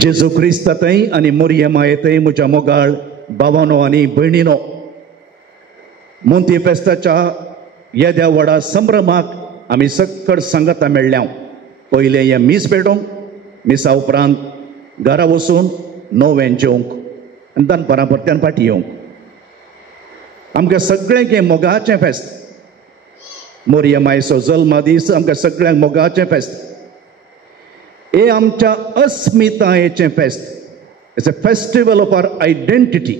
जेजू क्रिस्तातय आणि मोरये मायेतय म्हज्या मोगाळ भावानो आणि भयणीनो, मोंती फेस्ताच्या येद्या व्हडा संभ्रमाक आमी सक्कड सांगता मेळ्ळ्या. पयलें हें मीस पेटोवंक, मिसा उपरांत घरा वचून नवें जेवंक आनी दनपारां परत्यान फाटीं येवंक. आमकां सगळ्यांक हें मोगाचें फेस्त. मोरये मायेचो जल्मा दीस आमकां सगळ्यांक मोगाचें फेस्त. हे आमच्या अस्मितायेचें फेस्त. It's a festival of our identity.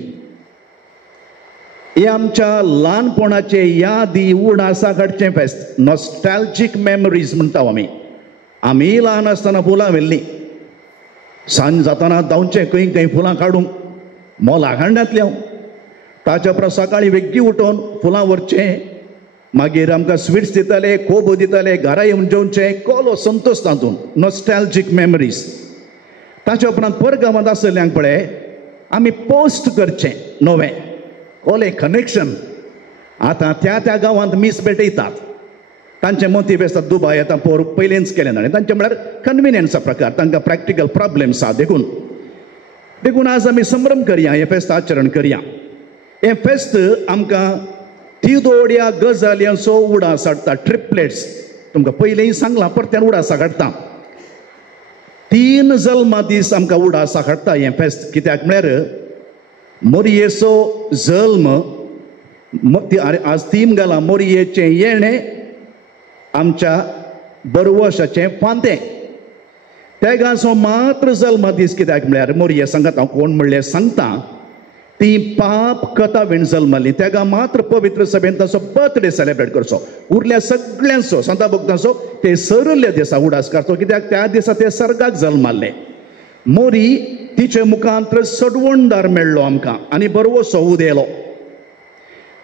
हे आमच्या ल्हानपणाचे यादी उडासा काडचें फेस्त. नॉस्टॅल्जीक मेमरीज म्हणटा आमी. आमी ल्हान आसतना फुलां व्हेल्लीं. सांज जाताना धांवचें खंय खंय फुलां काडूंक मोला खांड्यांतल्या. ताच्या उपरांत सकाळीं वेग्गी उठोवन फुलां व्हरचें. मागीर आमकां स्वीट्स दिताले, खोब दिताले, घरा येवन जेवचें. कोलो संतोश तातूंत. नॉस्टॅल्जीक मेमरीज. ताच्या उपरांत परगांवांत आसल्यांक पळय आमी पोस्ट करचें नवें. कोलें कनेक्शन. आतां त्या गांवांत मीस पेटयतात. तांचे मोती फेस्ताक दुबाय येता पयलेंच केलें ताणें. तांचे म्हळ्यार कन्विनियन्सा प्रकार. तांकां प्रॅक्टिकल प्रॉब्लेम्स आहा. देखून आज आमी संभ्रम करया, हें फेस्त आचरण करया. हें फेस्त आमकां तिदोड्या गजाल्यांचो उडास हाडटा. ट्रिपलेट्स. तुमकां पयलीं सांगलां, परत्यान उडासा काडटा. 3 जल्मा दीस आमकां उडासा हाडटा हें फेस्त. कित्याक म्हळ्यार मोरयेचो जल्म आज 3 घालां. मोरयेचें येणें, आमच्या बरवर्साचें फांतें. तेगाचो मात्र जल्मा दीस. कित्याक म्हळ्यार मोरये सांगात हांव कोण म्हणलें सांगता. ती पाप कथा विण जल्मली. तेगा मात्र पवित्र सभेन ताचो बर्थडे सेलेब्रेट करचो. उरल्या सगळ्यांचो सांता भक्तांचो ते सरुल्ल्या दिसा उडास करचो. कित्याक त्या दिसा ते सर्गाक जल्माले. मोरी तिचे मुखांतर सडवणदार मेळ्ळो आमकां आनी बरवसो उदेलो.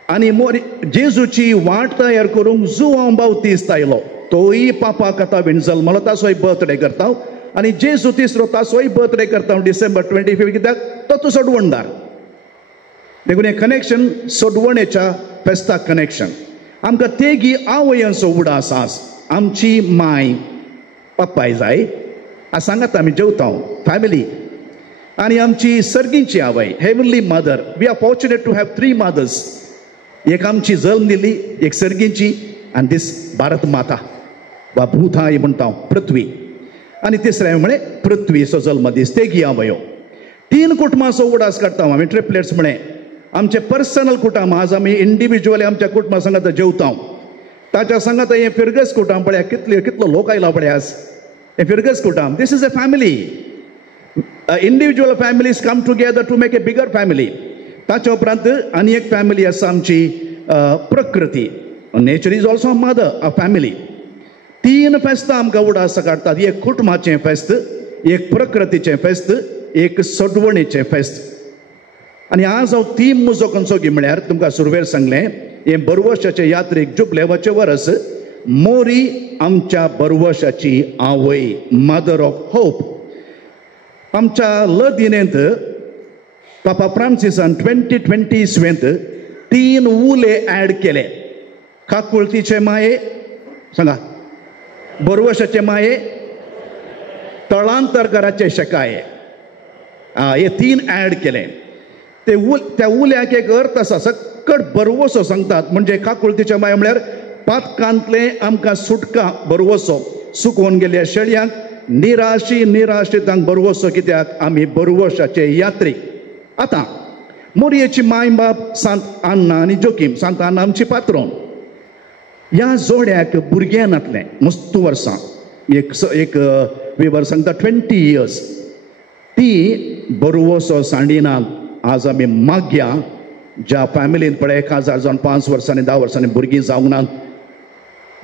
आनी मोरी जेजूची वाट तयार करूंक जुआंव बावतीस्त आयलो. तोय पापा कथा विण जल्मलो. ताचोय बर्थडे करता. आनी जेजू तिसरो ताचोय बर्थडे करता डिसेंबर 25. कित्याक तो सडवणदार. देखून हें कनेक्शन सोडवणेच्या फेस्ताक कनेक्शन. आमकां तेगी आवयांचो उडास आस. आमची माय पप्पाय जाय. आज सांगात आमी जेवता फॅमिली. आनी आमची सर्गीची आवय, heavenly mother. We are fortunate to have 3 mothers. एक आमची जल्म दिली, एक सर्गीची, आनी दिस भारत माता वा भूताय म्हणटा पृथ्वी. आनी तिसरें म्हळें पृथ्वीचो जल्म दीस. तेगी आवयो. 3 कुटुंबाचो उडास काडटा आमी. ट्रिपलेट्स म्हळें आमचे पर्सनल कुटुंब. आज आमी इंडिविज्युअली आमच्या कुटुंबा सांगात जेवता. ताच्या सांगात हें फिरगस कुटुंब. पळय कितलो लोक आयला पळय आज. हें फिरगस कुटुंब. This is a family. Individual families come together to make a bigger family. ताच्या उपरांत आनी एक फॅमिली आसा आमची प्रकृती. Nature is also mother a family. 3 फेस्तां आमकां उडास काडटात. एक कुटुंबाचें फेस्त, एक प्रकृतीचें फेस्त, एक सडवणेचें फेस्त. आनी आज हांव 3 मुजो खंयचो घे म्हळ्यार तुमकां सुरवेर सांगलें. हें बरवर्साचे यात्रेक जुबलेवाचें वर्स. मोरी आमच्या बरवर्साची आवय, मदर ऑफ होप. आमच्या लदिनेंत पापा फ्रांसिसान 2020 3 उले ऍड केले. काकुळतीचे माये सांगा, बरवर्साचे माये, तळांतरकाराचे शेकाये. हे 3 ऍड केले. त्या उल्याक एक अर्थ आसा. सक्कड बरवसो सांगतात. म्हणजे काकुळतीच्या माय म्हळ्यार पातकांतले आमकां सुटका बरवसो. सुकोवन गेल्या शेळयांक निराश्रितांक बरवसो. कित्याक आमी बरवर्साचे यात्रेक. आतां मोरयेची माय बाप सांत आन्ना आनी जोकीम. सांत आन्ना आमची पात्रोन. ह्या जोड्याक भुरगें नातलें मस्त वर्सां. एक विवर सांगता 20 years. ती बरवसो सांडिनात. आज आमी मागया ज्या फॅमिलींत पळय 1000 जावन 5 वर्सांनी 10 वर्सांनी भुरगीं जावंक नात.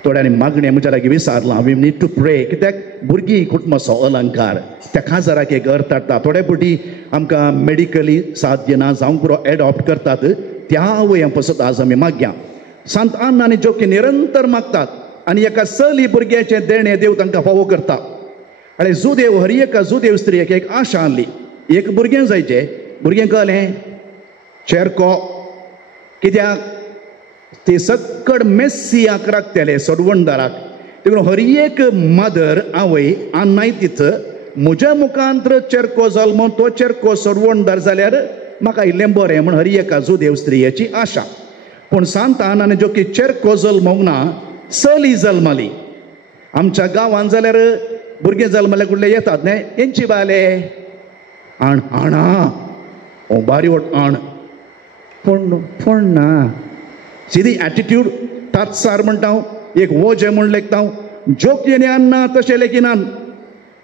थोड्यांनी मागणें म्हज्या लागीं विचारलां. वी नीड टू प्रे. कित्याक भुरगीं कुटुंबाचो अलंकार. त्या 1000 एक अर्थ हाडटा. थोडे फावटी आमकां मेडिकली साध्य ना जावंक पुरो एडॉप्ट करतात. त्या वयां पासून आज आमी मागया. सांत आन्ना आनी जोकी निरंतर मागतात. आनी एका चली भुरग्याचें देणें देव तांकां फावो करता. आनी जुदेव हर एका जुदेव स्त्रियेक एक आशा आहली. एक भुरगें जायचें. भुरगें कळ्ळें चेरको. कित्याक ते सक्कड मेस्सियाक राखतले, सडवणदाराक. देखून हर एक मदर आवय आन्नाय तिथं म्हज्या मुखांत्र चेरको जल्म तो चेरको सरवणदार जाल्यार म्हाका इल्लें बरें म्हण हरी एका जुदेव स्त्रियेची आशा. पूण सांत आनान जो की चेरको जल्मोंक ना, चली जल्मली. आमच्या गांवांत जाल्यार भुरगे जल्मले कुठले येतात न्हय, हेंची बाले आण आणा ओ बारी वट आण पूण ना. सिदी एटिट्यूड तात्सार म्हणटा हांव, एक वोजे म्हण लेखता हांव. जोक्येने अन्ना तशें लेखिनान.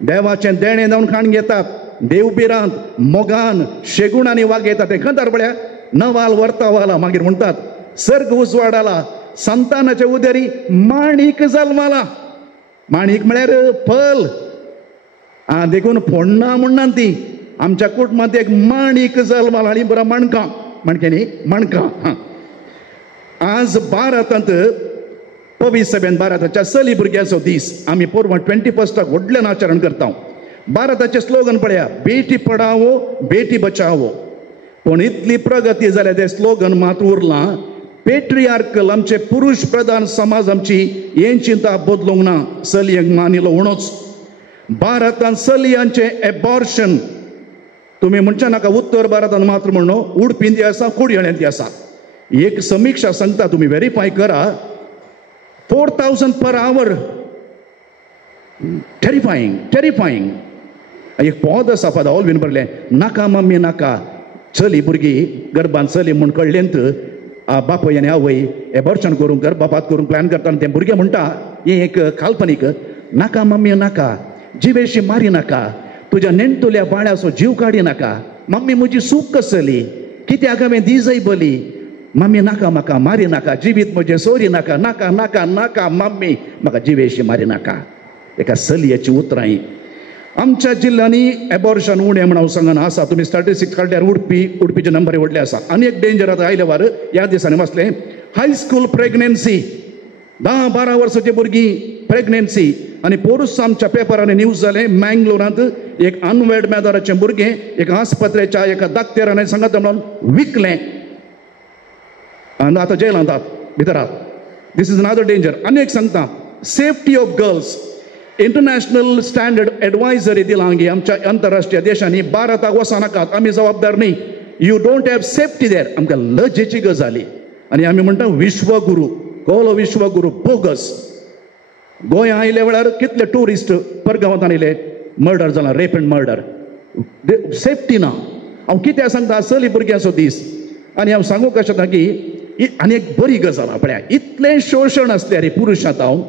देवाचें देणें जावन खाण घेतात, देवबिरांत मोगान शेगुणांनी वागयतात. ते खंतर पळया, नवाल वर्तावाला मागीर म्हणटात सर्ग उजवाडाला, संतानाच्या उदरी माणिक जल्माला. माणिक म्हळ्यार फल. देखून फोडना म्हणना ती. आमच्या कुटुंबात एक माणिक जल्माला आनी बरो मणकां म्हणके मणकां. आज भारतांत पवित्र सभेन भारताच्या चली भुरग्याचो दीस आमी पोरवां 21 व्हडल्यान आचरण करता. भारताचे स्लोगन पळया, बेटी पढावो बेटी बचावो. पूण इतली प्रगती जाल्या ते स्लोगन मात उरलां. पेट्रियार्कल आमचे पुरुश प्रधान समाज आमची हें चिंता बदलूंक ना. चलयांक मानिलो उणोच. भारतांत चलयांचें एबॉर्शन तुम्ही म्हणच्या नाका उत्तर भारतांत मात्र म्हणो, उडपीन ती आसा, कोडयाळ्यान ती आसा. एक समीक्षा सांगता, तुम्ही व्हेरीफाय करा, 4000 पर आवर. टेरिफायींग. एक पद आसा पद ऑलवीन बरलें, नाका मम्मी नाका. चली भुरगी गर्भांत चली म्हूण कळ्ळेंत बापय आनी आवय एबॉर्शन करूंक गर्भपात करूंक प्लॅन करता. ते भुरगे म्हणटा, हें एक काल्पनीक, नाका मम्मी नाका, जिवेशी मारी नाका, तुज्या नेणतुल्या बाळ्याचो जीव काडी नाका. मम्मी म्हजी सूख कसली, कित्याक हांवें दिजय बली. मम्मी नाका म्हाका मारी नाका, जिवीत म्हजें सोरी नाका, नाका नाका नाका मम्मी म्हाका जिवेशी मारी नाका. एका चलयेची उतरां ही. आमच्या जिल्ल्यांनी एबॉर्शन उणें म्हण हांव सांगना आसा. तुमी स्टॅटिस्टिक्स काडल्यार उडपीचे नंबर व्हडले आसा. आनी एक डेंजर आतां आयले वार ह्या दिसांनी वाचलें, हायस्कूल प्रेग्नन्सी. 10-12 वर्साची भुरगीं प्रेग्नन्सी. आनी पोरूस आमच्या पेपरांनी न्यूज जालें, मँगलोरांत एक अनवेड मेदाराचें भुरगें एका आस्पत्रेच्या एका दाक्तेरान सांगत म्हणून विकलें आनी आतां जेलांत भितर. This is another danger. आनी एक सांगता, safety of girls. International standard advisory दिलां गी आमच्या आंतरराष्ट्रीय देशांनी. भारताक वचना नाकात, आमी जबाबदार न्ही. यू डोंट हॅव सेफ्टी देर. आमकां लजेची गजाली. आनी आमी म्हणटा विश्वगुरू, कोलो विश्वगुरू बोगस. गोंया आयले वेळार कितले टुरिस्ट परगांवांत आयले, मर्डर जाला, रेप एंड मर्डर. सेफ्टी ना. हांव कित्याक सांगता, चली भुरग्याचो दीस. आनी हांव सांगूंक कशें की आनी एक बरी गजाल पळया, इतलें शोशण आसलें रे पुरुशांत, हांव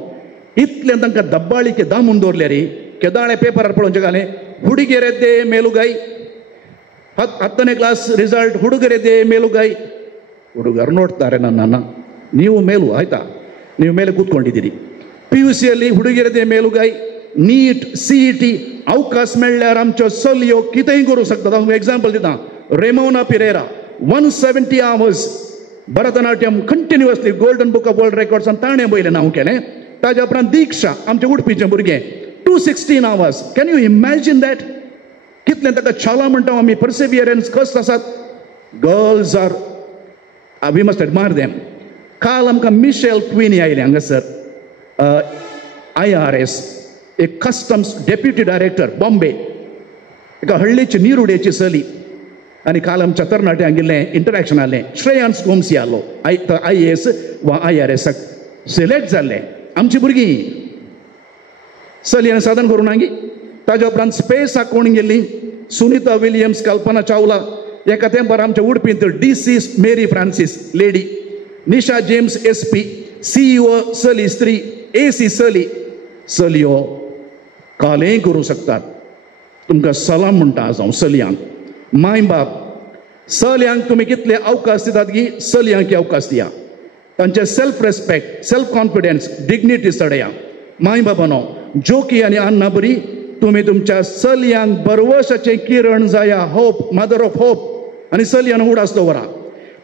इतलें तांकां दब्बाळीके दामून दवरले रे. केदाळे पेपरार पळोवचें घालें, ಹುಡುಗಿಯರದ್ದೇ ಮೇಲುಗೈ. 10ನೇ ಕ್ಲಾಸ್ ರಿಸಲ್ಟ್, ಹುಡುಗರದ್ದೇ ಮೇಲುಗೈ. ಹುಡುಗರು ನೋಡ್ತಾರೆ ನನ್ನನ್ನ, ನೀವು ಮೇಲು ಆಯ್ತಾ, ನೀವು ಮೇಲೆ ಕೂತ್ಕೊಂಡಿದ್ದೀರಿ. PUCಯಲ್ಲಿ ಹುಡುಗಿಯರದ್ದೇ ಮೇಲುಗೈ. नीट CET अवकाश मेळ्ळ्यार आमच्यो चलयो कितेंय करूंक शकतात. हांव एग्जाम्पल दिता, Remona Pereira 170 hours Bharatanatyam continuously golden book of world रेकॉर्ड्सान ताणें पयलें नांव केलें. ताज्या उपरांत दिक्षा आमचें उडपीचें भुरगें 216 hours. Can you imagine that? कितलें ताका छाला म्हणटा आमी, पर्सिवियरन्स कस आसात. Girls are, we must admire them. काल आमकां मिशेल क्विनी आयले हांगासर, IRS, एक कस्टम्स डेप्युटी डायरेक्टर बॉम्बे, एका हळ्ळेची निरुडेची चली. आनी काल आमच्या तरणाट्यांक गेल्लें इंटरॅक्शन जालें. श्रेयांस गोमसी आलो, IAS वा IRS सिलेक्ट जाल्लें. आमची भुरगीं चलयान साधन करूं नागी. ताज्या उपरांत स्पेसाक कोण गेल्लीं, सुनीता विलियम्स, कल्पना चावला. एका तेंपार आमच्या उडपींत DC मेरी फ्रांसीस लेडी, निशा जेम्स SP, CEO चली स्त्री, AC चली. चलयो कालेंय करूं शकतात. तुमकां सलाम म्हणटा आज हांव चलयांक. माय बाप, चलयांक तुमी कितले अवकाश दितात की चलयांक अवकाश दिया. तांचे self respect, self confidence, dignity चडया. माय बाबानो, जोकी आनी अन्ना बरी, तुमी तुमच्या चलयांक बरवशाचें किरण जाया. Hope, mother of hope. आनी चलयान उडास दवरा.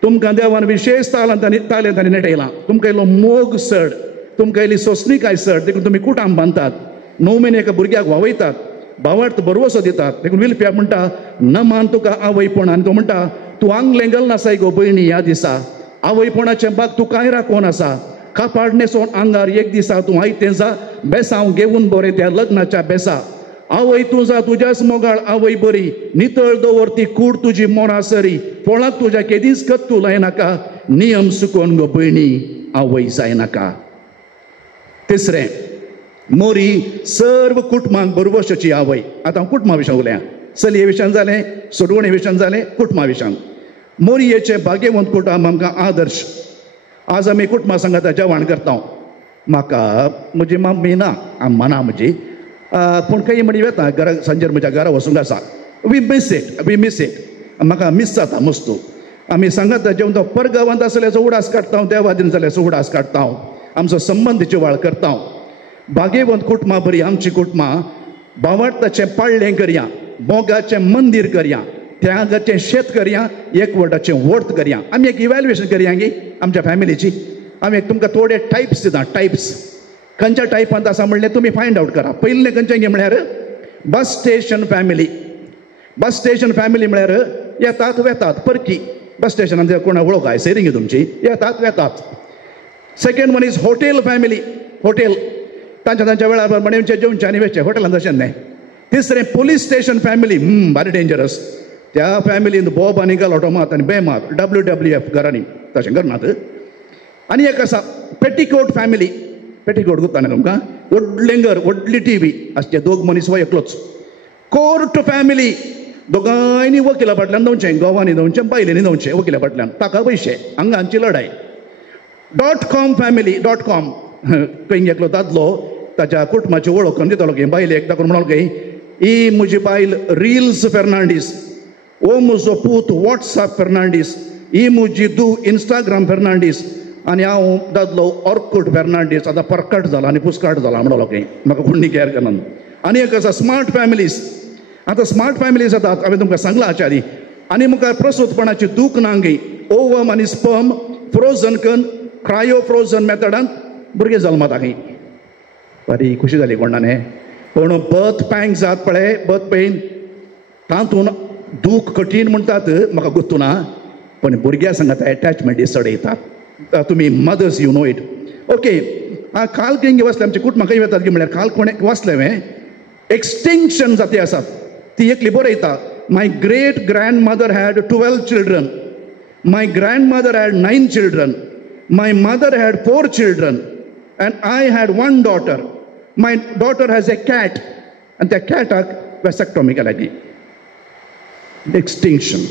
तुमकां देवान विशेष तालेंतांनी नेटयलां. तुमकां इल्लो मोग चड, तुमकां इल्ली सोंसणीकाय चड, देखून तुमी कुटांब बांदतात. 9 म्हयने एका भुरग्याक वावयतात, भावार्थ बरवसो दितात. देखून विलप्याक म्हणटा, न मान तुका आवयपण. आनी तो म्हणटा, तूं आंगलें घाल नासाय गो भयणी ह्या दिसा. आवयपणाचें बाग तूं कायरा कोण आसा. कापाड न्हेसोन आंगार एक दिसा तूं आयतें जा. बेसांव घेवन बरें त्या लग्नाच्या बेसा. आवय तुझा तुझ्याच मोगाळ आवय बरी, नितळ दवरती कूड तुझी मोरा सरी, फळाक तुझ्या केदीच कत तू लाय नाका, नियम चुकोवन गो भयणी आवय जाय नाका. तिसरें, मोरी सर्व कुटुंबांक बरोबरची आवय. आतां हांव कुटुंबा विशयी उलया, चलये विशयान जालें, सोडवणे विशयान जालें, कुटुंबा विशयान. मोरयेचे भाग्यवंत कुटुंब आमकां आदर्श. आज आमी कुटुंबा सांगात जेवण करता. म्हाका म्हजी मम्मी ना, मना म्हजी, पूण काही म्हणी वेता घरा सांजेर म्हज्या घरा वचूंक आसा. वी मिस इट, म्हाका मिस जाता मस्तू. आमी सांगात जेवण परगांवांत आसल्याचो उडास काडटा, देवादीन जाल्याचो उडास काडटा, आमचो संबंदीची वाळ करता. भाग्यवंत कुटुंबा बरी आमची कुटुंबां. भावार्थाचें पाळणें करया, मोगाचें मंदीर करया, त्यागाचें शेत करया, एकवटाचें वर्त करया. आमी एक इवॅल्युएशन करया गे आमच्या फॅमिलीची. आमी तुमकां थोडे टायप्स दिता. टायप्स खंयच्या टायपांत आसा म्हणलें तुमी फायंड आवट करा. पयलें खंयचें गे म्हळ्यार bus station family. Bus station family म्हळ्यार येतात वेतात परकी. बस स्टेशनान कोणा वळख आय सेरींग तुमची, येतात वेतात. Second one is hotel family. Hotel तांच्या वेळार प्रमाणे जेवचे आनी वेचे हॉटेलांत तशें न्हय. तिसरें पुलीस स्टेशन फॅमिली, भारी डेंजरस. त्या फॅमिलींत बॉब आनी गलोटो मात आनी बेमात, WWF घरांनी तशें करनात. आनी एक आसा पेटीकोट फॅमिली. पेटीकोट गुत्ता न्ही तुमकां, व्हडलें घर, व्हडली TV आसचे, दोग मनीस वा एकलोच. कोर्ट फॅमिली, दोगांयनी वकिला फाटल्यान दोनशें, गोवांनी दोनशें, बायलेनी दोनशें वकिला फाटल्यान, ताका पयशे, हांगांची लढाय. .com family. .com खंय घेतलो दादलो ताच्या कुटुंबाची वळख करून दितालो की बायले एकदां करून म्हणलो की ही म्हजी बायल रील्स फेर्नांडीस, ओ म्हजो पूत वॉट्सॲप फेर्नांडीस, ही म्हजी धूव इंस्टाग्राम फेर्नांडीस, आनी हांव दादलो ऑर्कूट फेर्नांडीस. आतां परकट जाला आनी पुस्काट जाला म्हणलो की म्हाका कोणी कॅर करना. आनी एक आसा स्मार्ट फॅमिलीज. आतां स्मार्ट फॅमिलीज जातात, हांवें तुमकां सांगलां हाच्या आदी. आनी मुखार प्रसूतपणाची दूख ना गे. ओवम आनी स्पर्म फ्रोजन करून क्रायो फ्रोजन मेथडान भुरगे जल्मात आगे. बरी खुशी जाली कोणाने. पूण बर्थ पँक जात पळय, बर्थ पेन, तातूंत दूख कठीण म्हणटात म्हाका गुर्तू ना, पण भुरग्या सांगात एटॅचमेंट चड येतात. तुमी mothers you know it. Okay, काल खंय वचले आमचे कुटुंबा खंय वतात गे म्हळ्यार काल कोणे वाचलें हांवें, एक्सटिंक्शन जाती आसात. ती एकली बरयता, my great grand mother had 12 children, my grand mother had 9 children, my mother had 4 children and I had 1 daughter. My daughter has a cat and the cat vasectomy केली. Extinction.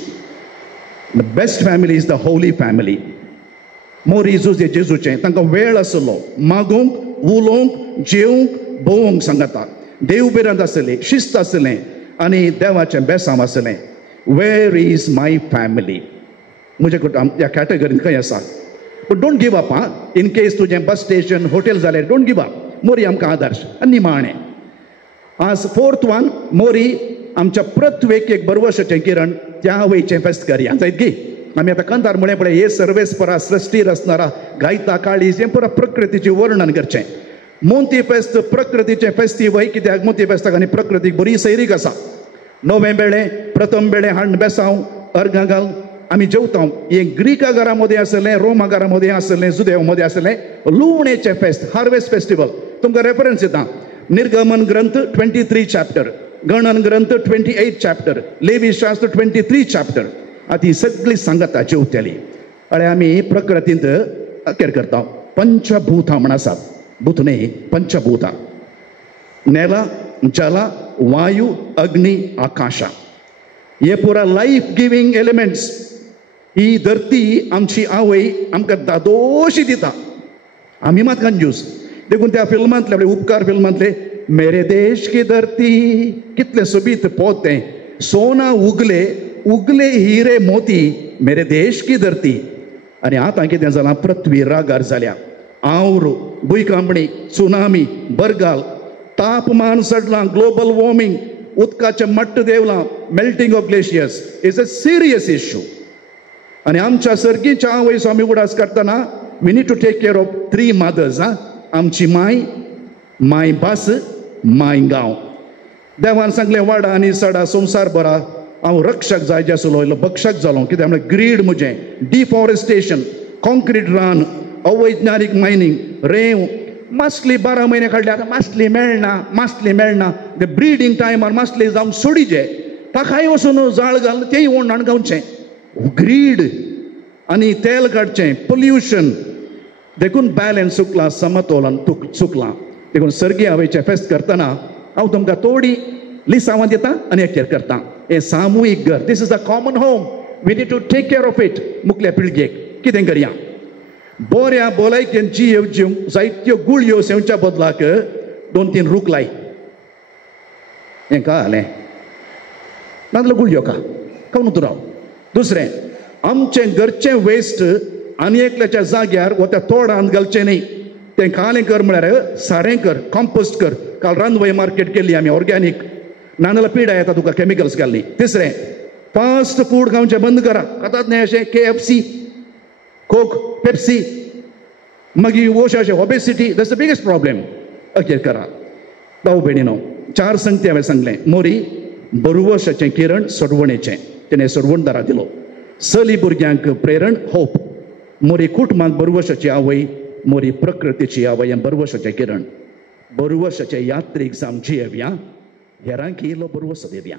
The best family is the holy family. मोर इजूचे जेजूचे तांकां वेळ आसलो मागूंक, उलोवंक, जेवंक, भोवंक सांगता. देव बिरांत आसलें, शिस्त आसलें आनी देवाचें बेसांव आसलें. वेर इज माय फॅमिली. म्हजे कुटुंब ह्या कॅटेगरीन खंय आसा. But don't give up, in case तुझें बस स्टेशन हॉटेल जालें, don't give up. मोरी आमकां आदर्श आनी निमाणें. आज 4th वन, मोरी आमच्या प्रत्येक एक बरवर्साचें किरण त्या आवयचें फेस्त करया. जायत गी आमी आतां कांतार म्हळें पळय, हे सर्वेस्परा सृश्टीर आसनारा गायता काळीज हें पुरा प्रकृतीचें वर्णन करचें. मोती फेस्त प्रकृतीचें फेस्टिवल. कित्याक मोती फेस्ताक आनी प्रकृतीक बरी सैरीक आसा. नवें बेळें, प्रथम बेळें हाडून बेसांव, अर्घां घाल, आमी जेवता. हे ग्रीका घरामध्ये आसलें, रोमा घरामध्ये आसलें, जुदेवामध्ये आसलें. लुवणेचें फेस्त, हार्वेस्ट फेस्टिवल. तुमकां रेफरन्स दिता. निर्गमन ग्रंथ 23 चॅप्टर, गणन ग्रंथ 28 चॅप्टर, लेवी शास्त्र 23 चॅप्टर. आतां ही सगळी सांगता जेवतेली. अळे आमी प्रकृतींत केर करता. पंचभूतां म्हण आसात. भूत न्ही, पंचभूतां. नेला, जला, वायू, अग्नी, आकाशा. हे पुरा लाईफ गिवींग एलिमेंट्स. ही धरती आमची आवय आमकां दादोशी दिता. आमी मात कंजूस. देखून त्या फिल्मांतले, उपकार फिल्मांतले, मेरे देश की धरती, कितले सोबीत पोत तें. सोना उगले, उगले हिरे मोती, मेरे देश की धरती. आनी आतां कितें जालां, पृथ्वी रागार जाल्या. आवरो, भुंयकांपणी, सुनामी, बरगाल, तापमान चडलां, ग्लोबल वॉर्मिंग, उदकाचें मट्ट देंवलां, melting of glaciers is a serious issue. आनी आमच्या सर्गीच्या आवयचो आमी उडास काडटना we need to take care of 3 mothers. आमची माय, माय भास, माय गांव. देवान सांगलें वाडा आनी सडा संवसार बरा. हांव रक्षक जाय आसलो, इल्लो भक्षक जालो. कित्याक म्हळ्यार ग्रीड म्हजें, डिफॉरेस्टेशन, कॉन्क्रीट रान, अवैज्ञानीक मायनींग, रेंव, मासली 12 म्हयने काडले आतां मासली मेळना ते ब्रिडींग टायमार मासली जावन सोडिचे ताकाय वचून जाळ घाल तेय ओंडाण गावचें ग्रीड आनी तेल काडचें पोल्युशन देखून बॅलन्स चुकलां समतोलन चुकलां देखून सर्गी हावेचें फेस्त करतना हांव तुमकां थोडी लिसांवां दितां आनी एकटेर करतां हें सामुहीक घर this is a common home we need to take care of it मुखल्या पिळगेक कितें करया बऱ्या भलायकेन जिवंक जायत्यो गुळयो सेवच्या बदलाक 2-3 रूख लाय हें कळ्ळें नाजाल्यार गुळयो खावन तूं राव दुसरें आमचें घरचें वेस्ट आनी एकल्याच्या जाग्यार वो त्या तोडांत घालचें न्ही तें कालें कर म्हळ्यार सारें कर कॉम्पोस्ट कर काल रानवय मार्केट केल्ली आमी ऑर्गॅनीक नाजाल्यार पिडा येता तुका कॅमिकल्स घाल्ली तिसरें फास्ट फूड खावचें बंद करा खातात न्ही अशें KFC कोक पेप्सी मागीर वोश अशें obesity that's the biggest problem अखेर करा भाऊ भयणीनो 4 संगती हांवें सांगलें मोरी बरुवशाचें किरण सोडवणेचें तेणें सोडवणदारा दिलो सली भुरग्यांक प्रेरण होप मोरी कुटुंबांक बरुवशाची आवय मोरी प्रकृतीची आवय हें बरुवशाचें किरण बरुवशाचे यात्रेक जावन जियेवया हेरांक इल्लो बरुवसो देवया